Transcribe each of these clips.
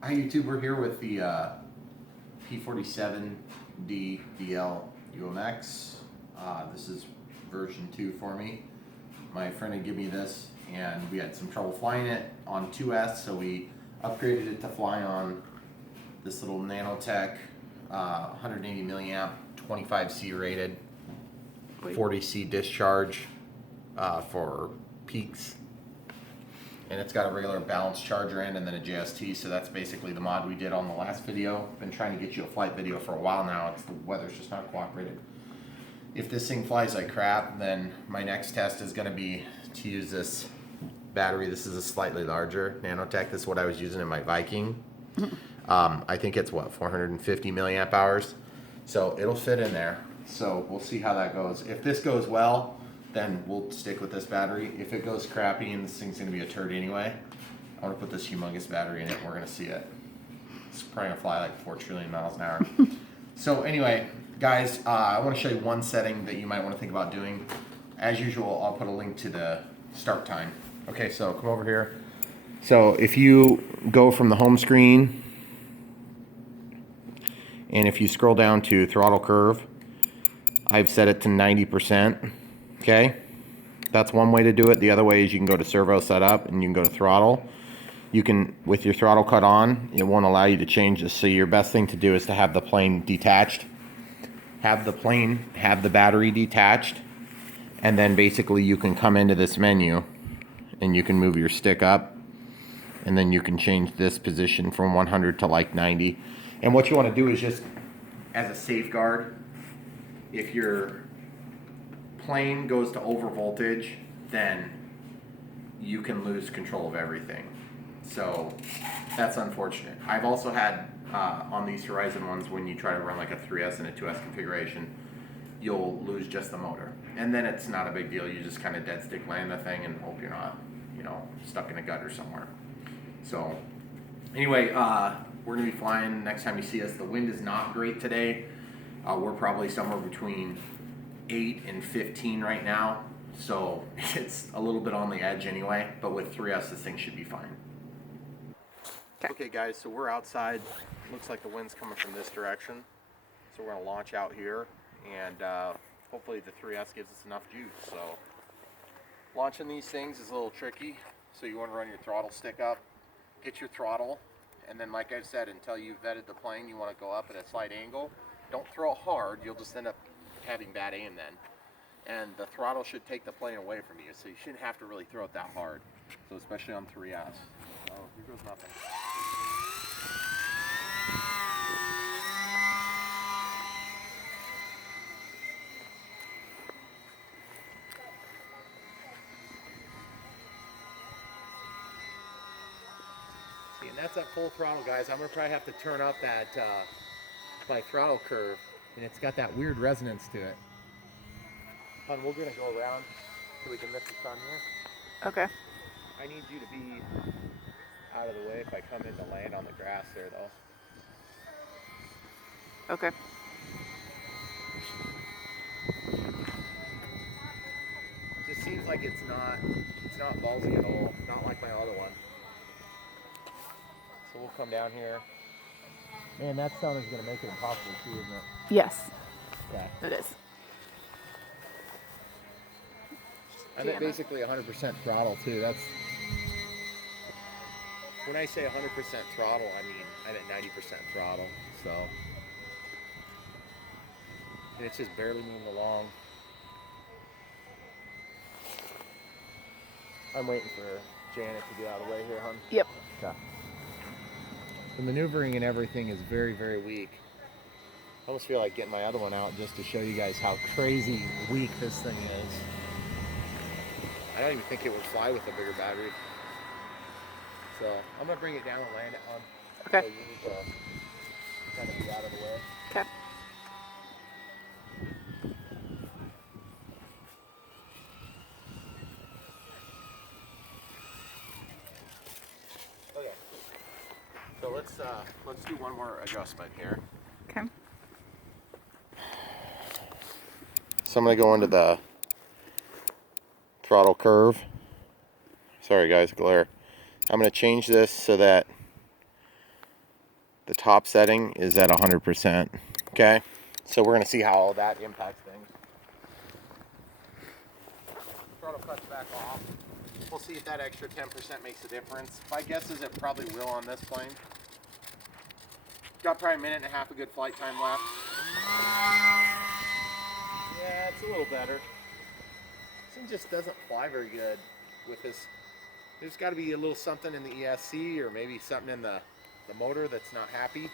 Hi YouTube, we're here with the P-47D DL UMX. This is version 2 for me. My friend had given me this and we had some trouble flying it on 2S, so we upgraded it to fly on this little Nanotech 180 milliamp 25C rated 40C discharge for peaks. And it's got a regular balance charger in and then a JST, so that's basically the mod we did on the last video. Been trying to get you a flight video for a while now. The weather's just not cooperating. If this thing flies like crap, then my next test is going to be to use this battery. This is a slightly larger Nanotech. This is what I was using in my Viking. I think it's what, 450 milliamp hours. So it'll fit in there. So we'll see how that goes. If this goes well, then we'll stick with this battery. If it goes crappy and this thing's gonna be a turd anyway, I wanna put this humongous battery in it and we're gonna see it. It's probably gonna fly like 4 trillion miles an hour. So anyway, guys, I wanna show you one setting that you might wanna think about doing. As usual, I'll put a link to the start time. Okay, so come over here. So if you go from the home screen, and if you scroll down to throttle curve, I've set it to 90%. Okay, that's one way to do it. The other way is you can go to servo setup and you can go to throttle. You can, with your throttle cut on, it won't allow you to change this. So your best thing to do is to have the plane detached. Have the battery detached. And then basically you can come into this menu and you can move your stick up. And then you can change this position from 100 to like 90. And what you want to do is just, as a safeguard, if your plane goes to over voltage, then you can lose control of everything. So that's unfortunate. I've also had on these Horizon ones, when you try to run like a 3S and a 2S configuration, you'll lose just the motor. And then it's not a big deal. You just kind of dead stick land the thing and hope you're not, stuck in a gutter somewhere. So anyway, we're gonna be flying next time you see us. The wind is not great today. We're probably somewhere between 8 and 15 right now, so it's a little bit on the edge anyway, but with 3S this thing should be fine. Okay guys, so we're outside. Looks like the wind's coming from this direction, so we're going to launch out here, and hopefully the 3S gives us enough juice. So launching these things is a little tricky, so you want to run your throttle stick up, get your throttle, and then like I said, until you've vetted the plane, you want to go up at a slight angle. Don't throw it hard, you'll just end up having bad aim then. And the throttle should take the plane away from you, so you shouldn't have to really throw it that hard. So especially on 3S. So here goes nothing. See, and that's at full throttle, guys. I'm gonna probably have to turn up that my throttle curve, and it's got that weird resonance to it. Hon, we're gonna go around so we can miss the sun here. Okay. I need you to be out of the way if I come in to land on the grass there, though. Okay. Just seems like it's not ballsy at all. Not like my other one. So we'll come down here. Man, that sound is gonna make it impossible too, isn't it? Yes. Okay. It is. I'm at basically 100% throttle too. That's when I say 100% throttle, I mean I'm at 90% throttle. So and it's just barely moving along. I'm waiting for Janet to get out of the way here, hon. Yep. Okay. The maneuvering and everything is very, very weak. I almost feel like getting my other one out just to show you guys how crazy weak this thing is. I don't even think it would fly with a bigger battery. So I'm gonna bring it down and land it on. Okay. So you need to kind of be out of the way. Okay. Okay. So let's do one more adjustment here. Okay. So I'm gonna go into the throttle curve. Sorry guys, glare. I'm going to change this so that The top setting is at 100%. Okay, so we're going to see how all that impacts things. Throttle cuts back off. We'll see if that extra 10% makes a difference. My guess is it probably will on this plane. Got probably a minute and a half of good flight time left. Yeah, it's a little better. This thing just doesn't fly very good with this. There's got to be a little something in the ESC or maybe something in the motor that's not happy.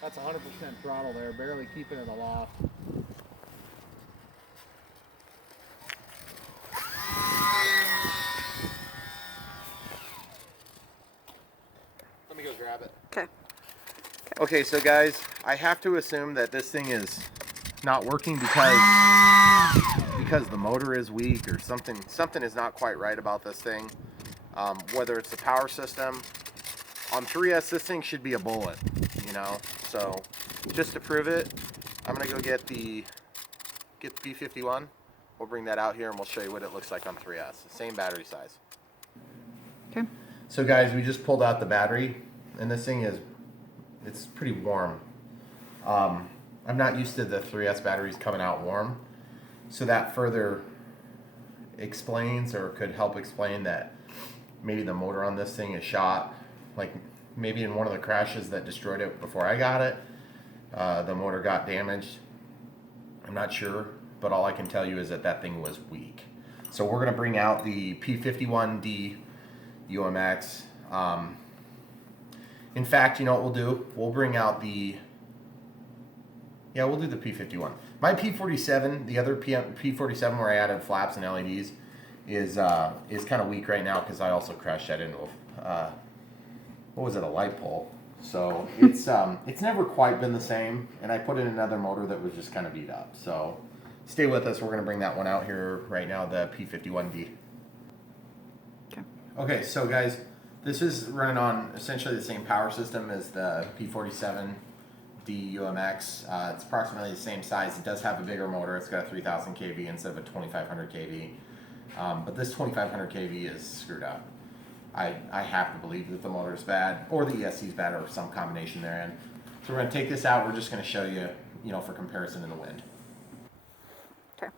That's 100% throttle there, barely keeping it aloft. Let me go grab it. Okay. Okay, so guys, I have to assume that this thing is not working because the motor is weak or something is not quite right about this thing. Whether it's the power system. On 3S, this thing should be a bullet, you know. So just to prove it, I'm gonna go get the P-51. We'll bring that out here and we'll show you what it looks like on 3S. Same battery size. Okay. So guys, we just pulled out the battery, and this thing it's pretty warm. I'm not used to the 3S batteries coming out warm, so that further explains or could help explain that maybe the motor on this thing is shot. Like maybe in one of the crashes that destroyed it before I got it, the motor got damaged. I'm not sure, but all I can tell you is that that thing was weak. So we're gonna bring out the P-51D UMX. In fact, you know what we'll do? We'll bring out we'll do the P-51. My P-47, the other P-47 where I added flaps and LEDs, is kind of weak right now because I also crashed that into what was it, a light pole. So it's never quite been the same, and I put in another motor that was just kind of beat up. So stay with us. We're going to bring that one out here right now, the P-51D. Okay. Okay, so guys, this is running on essentially the same power system as the P-47D UMX. It's approximately the same size. It does have a bigger motor. It's got a 3,000 kV instead of a 2,500 kV. But this 2,500 kV is screwed up. I have to believe that the motor is bad, or the ESC is bad, or some combination therein. So we're going to take this out. We're just going to show you, for comparison in the wind. Okay.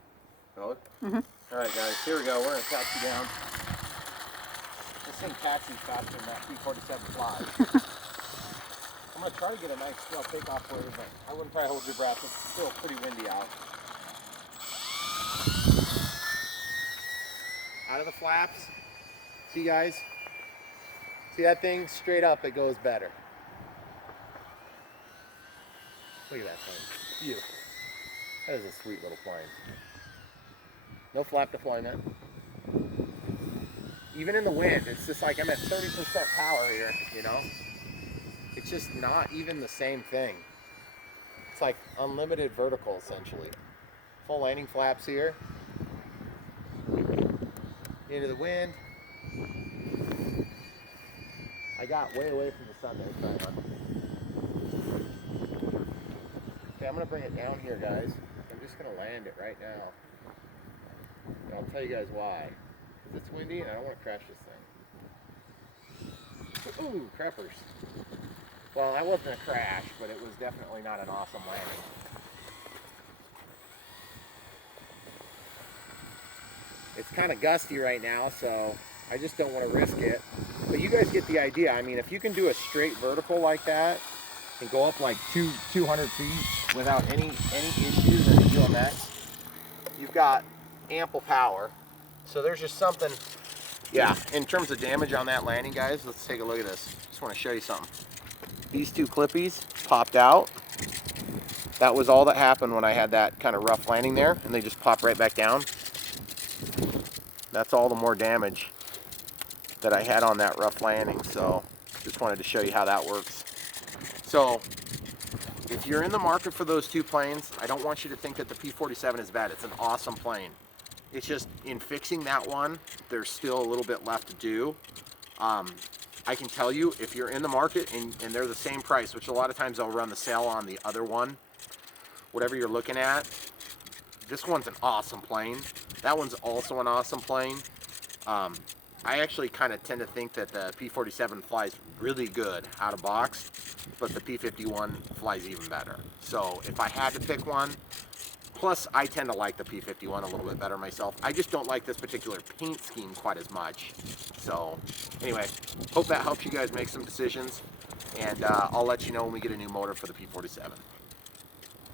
Roll it? Mm-hmm. All right, guys, here we go. We're going to touch you down. This thing taxis faster than that P-47 flies. I'm going to try to get a nice slow takeoff for you, but I wouldn't probably hold your breath. It's still pretty windy out. Out of the flaps. See, guys? See that thing? Straight up, it goes better. Look at that thing. Beautiful. That is a sweet little plane. No flap deployment. Even in the wind, it's just like I'm at 30% power here, It's just not even the same thing. It's like unlimited vertical, essentially. Full landing flaps here. Into the wind. I got way away from the sun there, trying on. Okay, I'm going to bring it down here, guys. I'm just going to land it right now. And I'll tell you guys why. Because it's windy and I don't want to crash this thing. Ooh, creppers. Well, that wasn't a crash, but it was definitely not an awesome landing. It's kind of gusty right now, so I just don't want to risk it. But you guys get the idea. I mean, if you can do a straight vertical like that and go up like 200 feet without any issues in the UMX, you've got ample power. So there's just something, in terms of damage on that landing, guys, let's take a look at this. Just want to show you something. These two clippies popped out. That was all that happened when I had that kind of rough landing there, and they just popped right back down. That's all the more damage that I had on that rough landing, so just wanted to show you how that works. So if you're in the market for those two planes, I don't want you to think that the P-47 is bad. It's an awesome plane. It's just in fixing that one, there's still a little bit left to do. I can tell you, if you're in the market and they're the same price, which a lot of times I'll run the sale on the other one, whatever you're looking at, this one's an awesome plane. That one's also an awesome plane. I actually kind of tend to think that the P-47 flies really good out of box, but the P-51 flies even better. So if I had to pick one, plus I tend to like the P-51 a little bit better myself. I just don't like this particular paint scheme quite as much. So anyway, hope that helps you guys make some decisions, and I'll let you know when we get a new motor for the P-47.